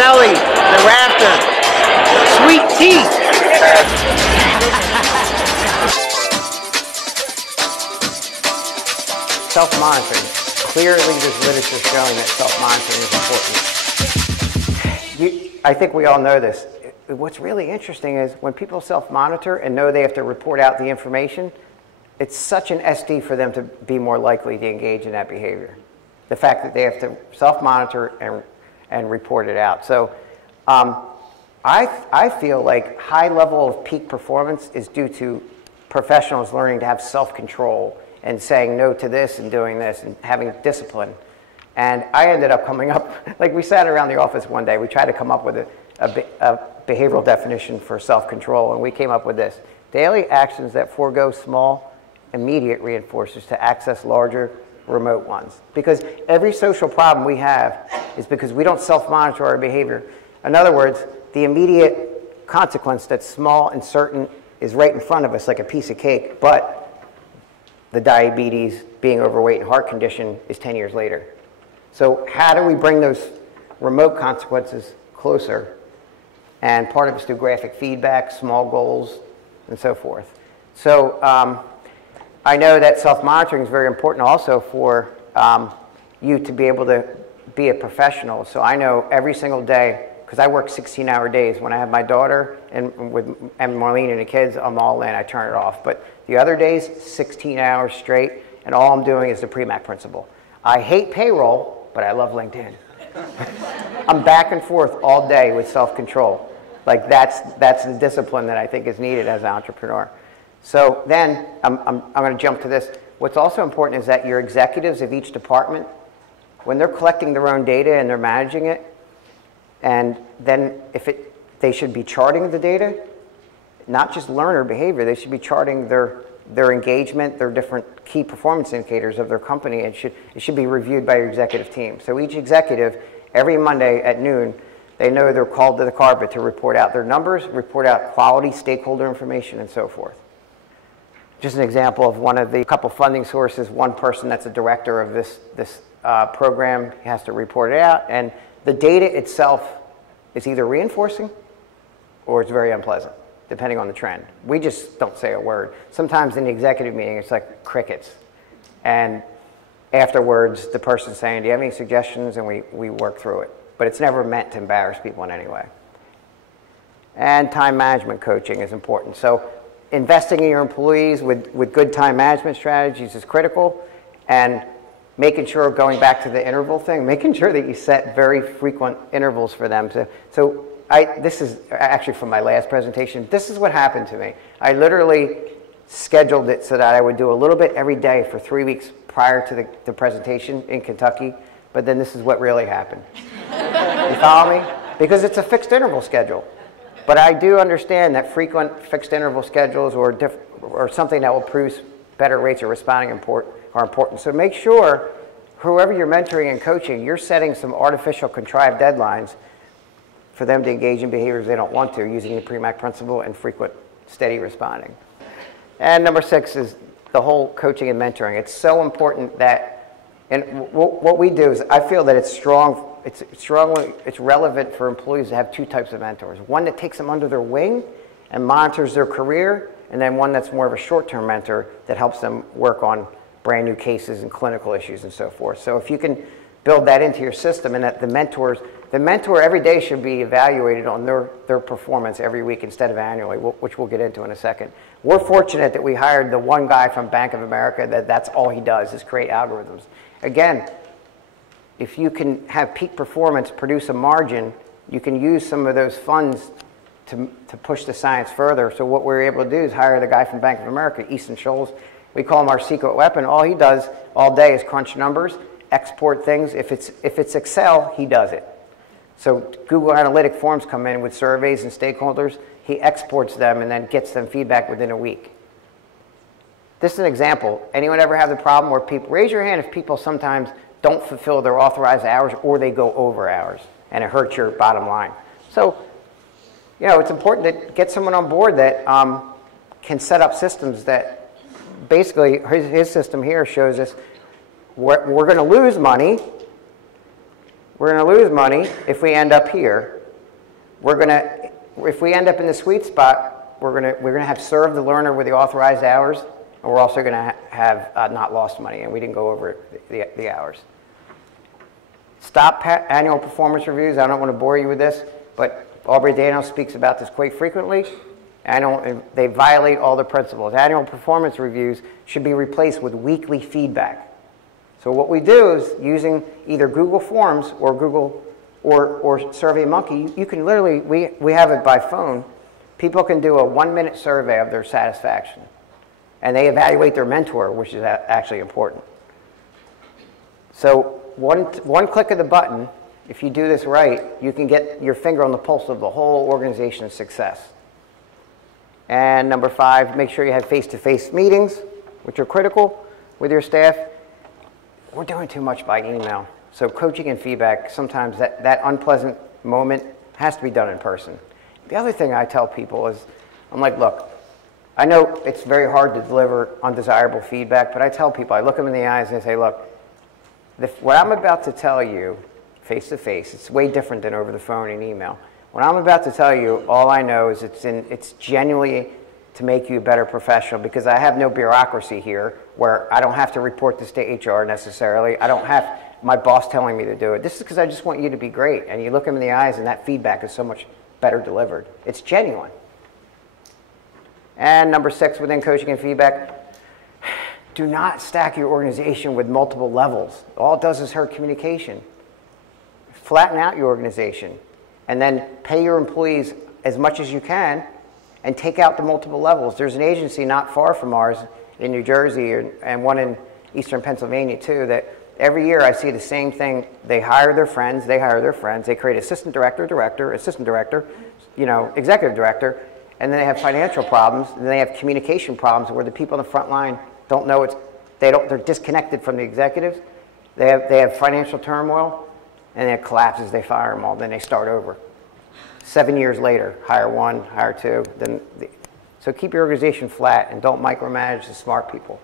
belly, the rafter, sweet teeth. Self-monitoring. Clearly, there's literature showing that self-monitoring is important. I think we all know this. What's really interesting is when people self-monitor and know they have to report out the information, it's such an SD for them to be more likely to engage in that behavior. The fact that they have to self-monitor and report it out. So I feel like high level of peak performance is due to professionals learning to have self-control and saying no to this and doing this and having discipline. And I ended up coming up, like we sat around the office one day, we tried to come up with a behavioral definition for self-control, and we came up with this: daily actions that forego small, immediate reinforcers to access larger, remote ones. Because every social problem we have is because we don't self-monitor our behavior. In other words, the immediate consequence that's small and certain is right in front of us like a piece of cake, but the diabetes, being overweight, and heart condition is 10 years later. So how do we bring those remote consequences closer? And part of it's through graphic feedback, small goals, and so forth. So I know that self-monitoring is very important also for you to be able to be a professional. So I know every single day, because I work 16-hour days. When I have my daughter and Marlene and the kids, I'm all in, I turn it off. But the other days, 16 hours straight, and all I'm doing is the pre-MAC principle. I hate payroll, but I love LinkedIn. I'm back and forth all day with self-control. Like that's the discipline that I think is needed as an entrepreneur. So then I'm going to jump to this. What's also important is that your executives of each department, when they're collecting their own data and they're managing it, and then they should be charting the data, not just learner behavior, they should be charting their engagement, their different key performance indicators of their company. It should be reviewed by your executive team. So each executive, every Monday at noon, they know they're called to the carpet to report out their numbers, report out quality stakeholder information, and so forth. Just an example of one of the couple funding sources, one person that's a director of this program has to report it out, and the data itself is either reinforcing or it's very unpleasant, depending on the trend. We just don't say a word. Sometimes in the executive meeting, it's like crickets. And afterwards, the person's saying, do you have any suggestions? And we work through it. But it's never meant to embarrass people in any way. And time management coaching is important. So investing in your employees with good time management strategies is critical. And making sure, going back to the interval thing, making sure that you set very frequent intervals for them. So this is actually from my last presentation. This is what happened to me. I literally scheduled it so that I would do a little bit every day for 3 weeks prior to the presentation in Kentucky, but then this is what really happened. You follow me? Because it's a fixed interval schedule. But I do understand that frequent fixed interval schedules or something that will produce better rates of responding are important. So make sure, whoever you're mentoring and coaching, you're setting some artificial contrived deadlines for them to engage in behaviors they don't want to, using the pre-MAC principle and frequent steady responding. And number 6 is the whole coaching and mentoring. It's so important that, and what we do is, I feel that it's relevant for employees to have 2 types of mentors. One that takes them under their wing and monitors their career, and then one that's more of a short-term mentor that helps them work on brand new cases and clinical issues and so forth. So if you can build that into your system, and that the mentor every day should be evaluated on their performance every week instead of annually, which we'll get into in a second. We're fortunate that we hired the one guy from Bank of America that's all he does is create algorithms. Again, if you can have peak performance, produce a margin, you can use some of those funds to push the science further. So what we're able to do is hire the guy from Bank of America, Easton Scholes. We call him our secret weapon. All he does all day is crunch numbers, export things. If it's Excel, he does it. So Google Analytic forms come in with surveys and stakeholders. He exports them and then gets them feedback within a week. This is an example. Anyone ever have the problem where people, raise your hand if people sometimes don't fulfill their authorized hours or they go over hours and it hurts your bottom line. So, you know, it's important to get someone on board that can set up systems that basically, his system here shows us we're going to lose money. We're going to lose money if we end up here. If we end up in the sweet spot, we're going to have served the learner with the authorized hours, and we're also going to have not lost money, and we didn't go over the hours. Stop annual performance reviews. I don't want to bore you with this, but Aubrey Daniels speaks about this quite frequently. They violate all the principles. Annual performance reviews should be replaced with weekly feedback. So what we do is using either Google Forms or Google or SurveyMonkey, you can literally, we have it by phone. People can do a 1-minute survey of their satisfaction. And they evaluate their mentor, which is actually important. So one click of the button, if you do this right, you can get your finger on the pulse of the whole organization's success. And number 5, make sure you have face-to-face meetings, which are critical with your staff. We're doing too much by email. So coaching and feedback, sometimes that unpleasant moment has to be done in person. The other thing I tell people is, I'm like, look, I know it's very hard to deliver undesirable feedback, but I tell people, I look them in the eyes and I say, look, what I'm about to tell you face-to-face, it's way different than over the phone and email. What I'm about to tell you, all I know is it's genuinely to make you a better professional, because I have no bureaucracy here where I don't have to report this to HR necessarily. I don't have my boss telling me to do it. This is because I just want you to be great. And you look them in the eyes and that feedback is so much better delivered. It's genuine. And number 6, within coaching and feedback, do not stack your organization with multiple levels. All it does is hurt communication. Flatten out your organization and then pay your employees as much as you can and take out the multiple levels. There's an agency not far from ours in New Jersey and one in Eastern Pennsylvania too, that every year I see the same thing. They hire their friends, they create assistant director, assistant director, executive director, and then they have financial problems, and then they have communication problems where the people on the front line don't know they're disconnected from the executives. They have financial turmoil, and then it collapses, they fire them all, then they start over. 7 years later, hire 1, hire 2. So keep your organization flat and don't micromanage the smart people.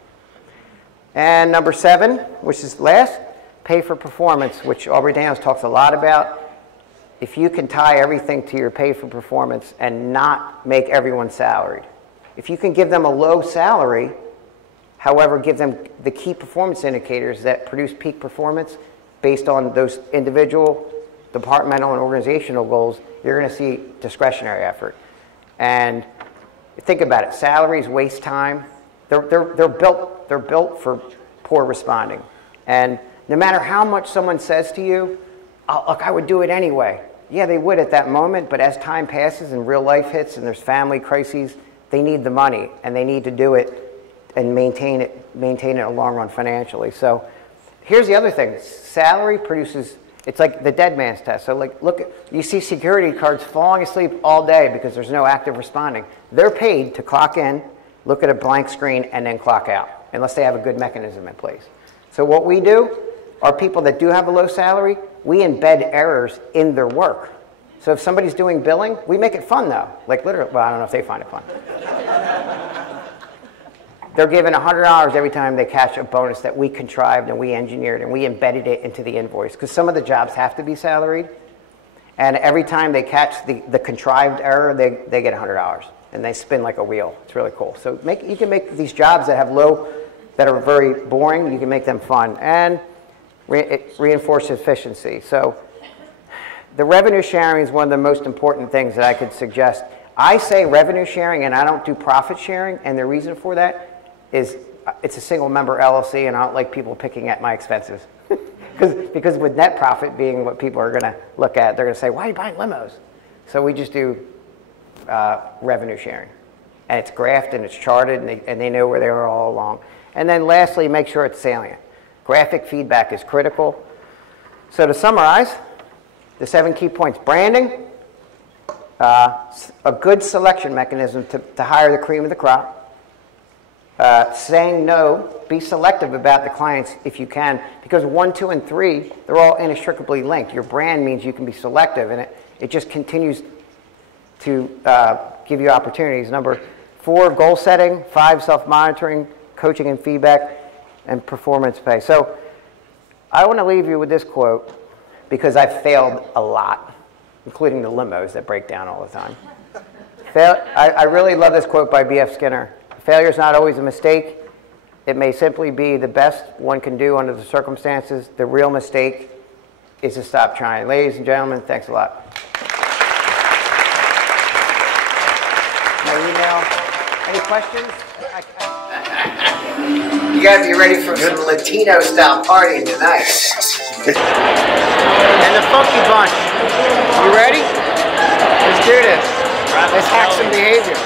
And number 7, which is last, pay for performance, which Aubrey Daniels talks a lot about. If you can tie everything to your pay for performance and not make everyone salaried. If you can give them a low salary, however, give them the key performance indicators that produce peak performance based on those individual, departmental, and organizational goals, you're going to see discretionary effort. And think about it. Salaries waste time. They're built for poor responding. And no matter how much someone says to you, look, I would do it anyway. Yeah, they would at that moment, but as time passes and real life hits and there's family crises, they need the money and they need to do it and maintain it in the long run financially. So here's the other thing. Salary produces, it's like the dead man's test. So like, look, you see security guards falling asleep all day because there's no active responding. They're paid to clock in, look at a blank screen, and then clock out, unless they have a good mechanism in place. So what we do, are people that do have a low salary, we embed errors in their work. So if somebody's doing billing, we make it fun though. Like literally, well, I don't know if they find it fun. They're given $100 every time they catch a bonus that we contrived and we engineered and we embedded it into the invoice. Because some of the jobs have to be salaried. And every time they catch the contrived error, they get $100. And they spin like a wheel. It's really cool. So you can make these jobs that have that are very boring, you can make them fun. And it reinforces efficiency. So the revenue sharing is one of the most important things that I could suggest. I say revenue sharing and I don't do profit sharing, and the reason for that is it's a single member LLC and I don't like people picking at my expenses. because with net profit being what people are going to look at, they're going to say, why are you buying limos? So we just do revenue sharing. And it's graphed and it's charted and they know where they are all along. And then lastly, make sure it's salient. Graphic feedback is critical. So to summarize, the 7 key points. Branding, a good selection mechanism to hire the cream of the crop. Saying no, be selective about the clients if you can, because 1, 2, and 3, they're all inextricably linked. Your brand means you can be selective, and it just continues to give you opportunities. Number 4, goal setting. 5, self-monitoring, coaching and feedback, and performance pay. So I want to leave you with this quote. because I've failed a lot, including the limos that break down all the time. I really love this quote by B.F. Skinner. Failure is not always a mistake. It may simply be the best one can do under the circumstances. The real mistake is to stop trying. Ladies and gentlemen, thanks a lot. My email. Any questions? You guys are ready for some Latino style partying tonight. And the Funky Bunch. You ready? Let's do this. Let's hack some behavior.